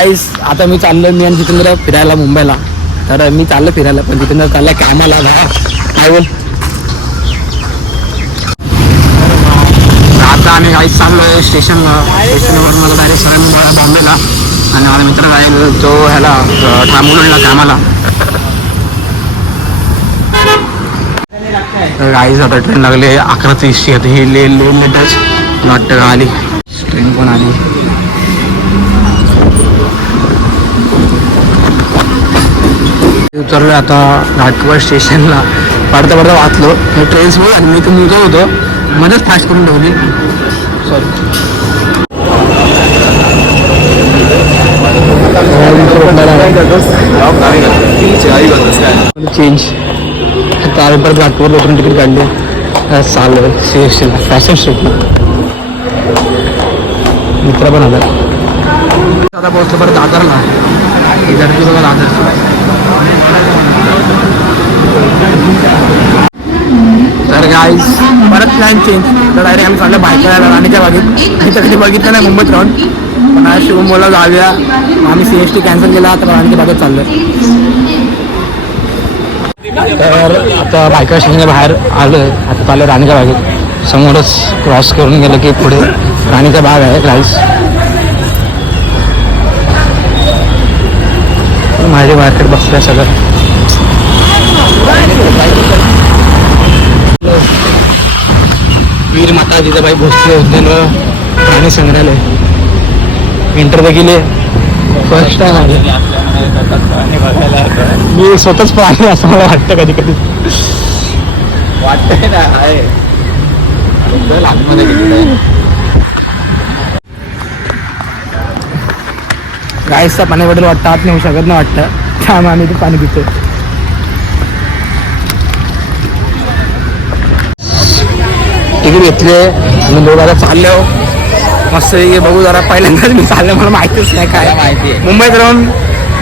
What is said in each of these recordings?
गाईस आता मी चाललोय मी आणि जितेंद्र फिरायला मुंबईला. तर मी चाललो फिरायला पण जितेंद्र चालला कामाला काय बोल? आता आम्ही गाईस चाललोय स्टेशनला. स्टेशनवर मला डायरेक्ट सरांनी बॉम्बेला. आणि माझा मित्र जाईल तो ह्याला थांबवला कामाला. गाईज आता ट्रेन लागले अकरा तीसची आता ही ले लेट लेटच नॉट आली. ट्रेन पण आली. उतरलो आता घाटकोपर स्टेशनला. पडता पडता वाचलो. हे ट्रेन्समुळे आणि मी तर निघत होतो. मध्येच फास्ट करून ठेवली. सॉरी चेंज काल परत घाटकोपर उतरून तिकीट काढले. चालू स्टेशनला फॅशन स्ट्रीटला मित्र पण आला. आता पोहोचलो परत दादरला. इधर बघा दादर तर गाईज परत प्लॅन चेंज तर डायरेक्ट आम्ही चाललं बायका राणीच्या बागेत. मी तर बघितलं नाही मुंबईत राहून. पण आज शिवम जाऊया. आम्ही सी एस टी कॅन्सल केला तर राणीच्या बागेत चाललं तर आता बायका स्टेशनच्या बाहेर आलं आता चाललं राणीच्या बागेत. समोरच क्रॉस करून गेलं की पुढे राणीचा बाग आहे राईस माझे मार्केट बसलं सगळं. वीर माता जिजाबाई भोसले उद्यान व प्राणी संग्रहालय. इंटर गेले फर्स्ट टाइम आले मी स्वतःच प्राणी असं मला वाटतं कधी कधी वाटतंय ना आहे गाईसचा पाण्याबद्दल वाटतं आत नेऊ शकत नाही वाटतं. त्यामुळे आम्ही ते पाणी पितो तिकीट घेतले आणि दोघं आता चाललो मस्त हे बघू जरा पहिल्यांदाच मी चाललो मला माहितीच नाही काय. माहिती आहे. मुंबईत राहून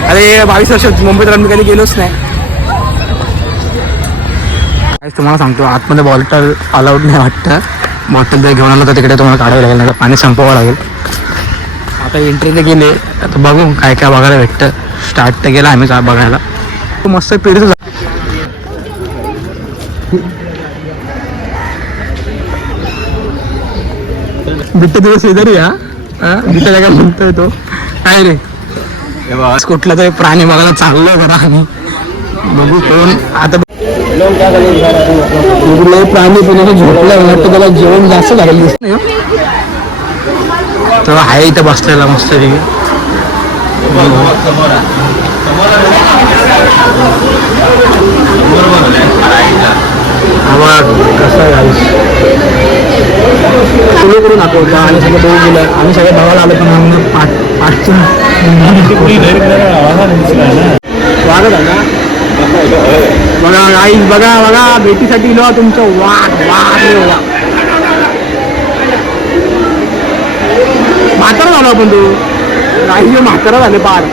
अरे बावीस वर्ष मुंबईत राहून मी कधी गेलोच नाही. काहीच तुम्हाला सांगतो आतमध्ये बॉटल अलाउड नाही वाटतं. बॉटल जर घेऊन आलं तर तिकडे तुम्हाला काढावं लागेल नाही पाणी संपवावं लागेल. आता एंट्री तर गेले. आता बघू काय काय बघायला भेटतं. स्टार्ट तर गेला आम्ही काय बघायला. मस्त पिढीच बिट्ट दिवस शेजारी हा? बिट्टा काय म्हणतोय तो? काय रे? बस कुठला तरी प्राणी बघायला चाललोय बरं आम्ही. बघू कोण. आता प्राणी पुण्याला झोपलं वाटतं त्याला जेवण जास्त लागेल. दिसत तर आहे इथं बसलेला मस्त समोर कसं आहे करून दाखवतो आणि सगळं दोन गेलं. आम्ही सगळ्या भावाला आलो पण आम्ही पाच पाठून वागत आहे ना? बघा आई बघा बघा भेटीसाठी इलो तुमचं वाघ वाघ रे वा म्हातारा झालो आपण तू. काही म्हातारा झाले पार.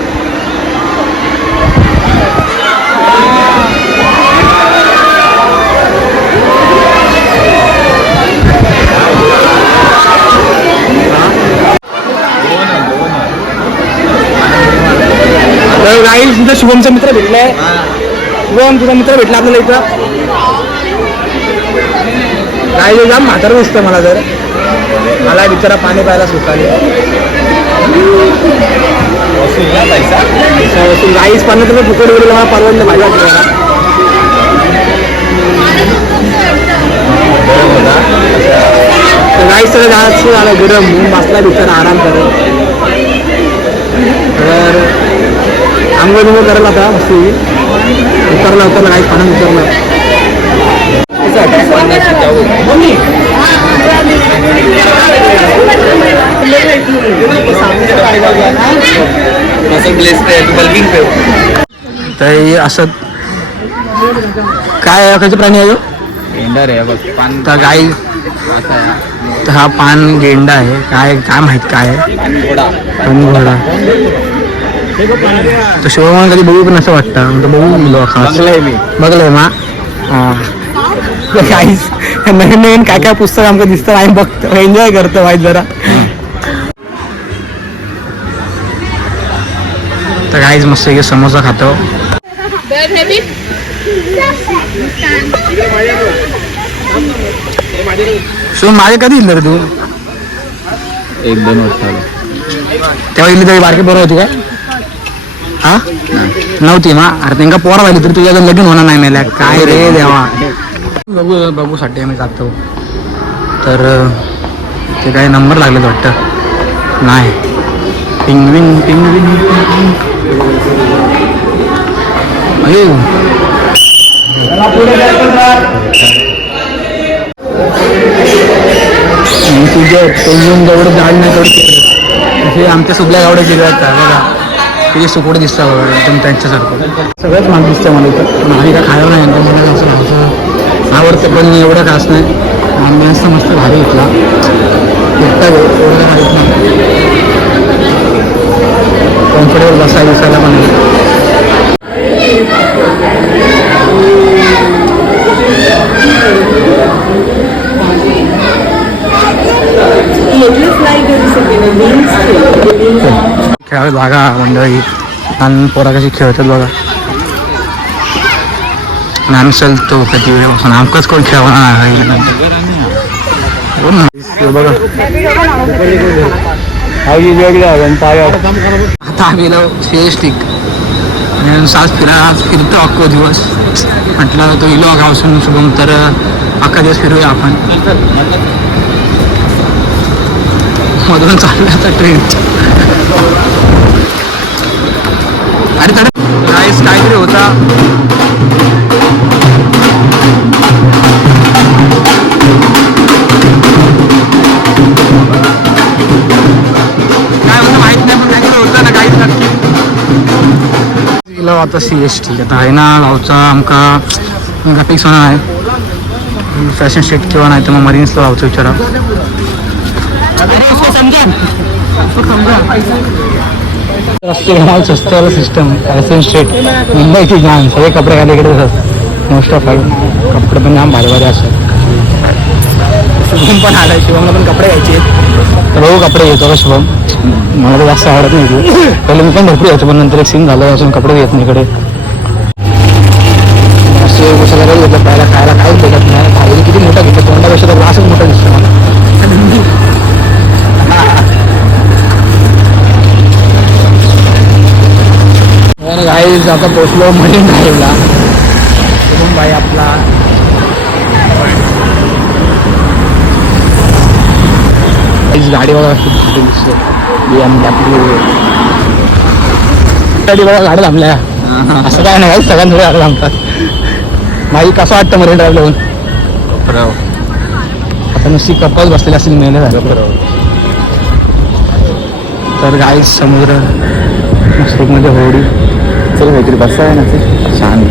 तर काही तुझा शुभमचा मित्र भेटलाय. शुभम तुझा मित्र भेटला आपल्याला इथं. काय जाम म्हातारा दिसतं मला जर. मला बिचारा पाणी प्यायला सुकाले राईस ना पैसा तुम्ही फुकट वगैरे मला परवडलं माझ्या राईस सगळं जास्त झालं गरम म्हणून बसला बिचारा आराम करत. तर आंघोळ बिंघोळ करायला आता मस्त. उतरला उतरला राईस पाण्यात उतरला. तर हे असं काय खायचं प्राणी आहे आहे बघ पान तर गाई हा पान गेंडा आहे. काय काय माहीत काय घोडा तर शिवमान कधी बघू पण असं वाटतं. बघू गेलो खास. बघलंय मी. बघलंय मा? काहीच नवीन नवीन काय काय पुस्तक आमचं दिसतं आम्ही बघतो. एन्जॉय करतो वाईट जरा. तर काहीच मस्त आहे समोसा खातो. सो माझे कधी इल रे तू? एक दोन वर्ष तेव्हा इली तरी बारकी पोरं होती काय? हा? नव्हती मा. अरे त्यांना पोरा व्हायली तर तुझ्या लगीन होणार नाही मेल्या. काय रे देवा. बघू बघूसाठी आम्ही जातो. तर ते काही नंबर लागले वाटतं? नाही. पिंगविन पिंगविन अयो. तुझ्या तुझे पेंगून झाड नाही तेवढं हे आमच्या सुगल्या गावडे जिल्ह्यात आहे बघा. किती सुकोड दिसतं बघा एकदम त्यांच्यासारखं. सगळंच माग दिसतं मला इथं. पण आम्ही काय खायला नाही असं आवडतं पण एवढं खास नाही. आम्ही असं मस्त भारी घेतला. घेतला एवढं माहीत नाही कम्फर्टेबल बसा दिसायला पण खेळ खेळायला जागा मंडळी. लहान पोरा कशी खेळतात बघा. चलतो कधी वेळेपासून आमकाच कोण खेळवणार हो ना हे बघा आता आम्ही स्टिक आणि साज फिरा आज फिरतो अख्खो दिवस म्हटलं तो इलो गावासून शुभम तर अख्खा दिवस फिरूया आपण मधून चाललं आता ट्रेन अरे तर काहीच काहीतरी होता गेलो आता सी एस टी आता आहे ना गावचा आमका ग्राफिक्स होणार आहे. फॅशन स्टेट किंवा नाही तर मग मरीन्सला लावतो विचारा. रस्ते सिस्टम फॅशन स्ट्रीट मुंबईची जाण सगळे कपडे घाले इकडे मोस्ट ऑफ ऑल कपडे पण जाम भारी भारी असतात. पण आलाय शिवमला पण कपडे घ्यायचे. आहेत. तर बघू कपडे घेतो का शुभम? मला तर जास्त आवडत नाही ते. पहिले मी पण भरपूर घ्यायचो पण नंतर एक सीन झालं अजून कपडे घेत नाही इकडे. घेतलं पहिला खायला काहीच भेटत नाही. खायला किती मोठा घेतलं तोंडापेक्षा तर ग्लासच मोठा दिसतो मला. गाईज आता पोचलो मरीन ड्राईव्हला शुभम भाई आपला गाईज गाडी बघा गाडी बघा गाडी थांबल्या. असं काय नाही guys, सगळ्यांकडे गाडी थांबतात. माई कसं वाटतं मरीन ड्राईव्ह लावून? आता नुसती कपल बसलेली असतील मेले झालं. तर गाईज समुद्रमध्ये होडी. चल काहीतरी बसा आहे ना ते शांत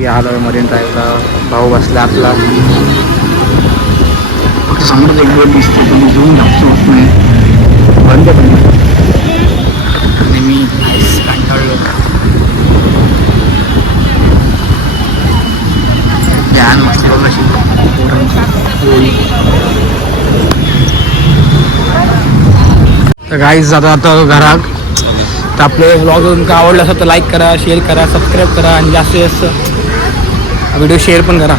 की जरा आलो मरीन ड्राईव्हला भाऊ बसला आपला. फक्त समोरच एक बोट दिसते पण झूम जास्त होत नाही बंद पण आणि मी कंटाळलो. ध्यान मस्त कशी तर गाईज जाता आता घरात. तर आपले ब्लॉग का आवडलं असेल तर लाईक करा शेअर करा सबस्क्राईब करा आणि जास्तीत जास्त व्हिडिओ शेअर पण करा.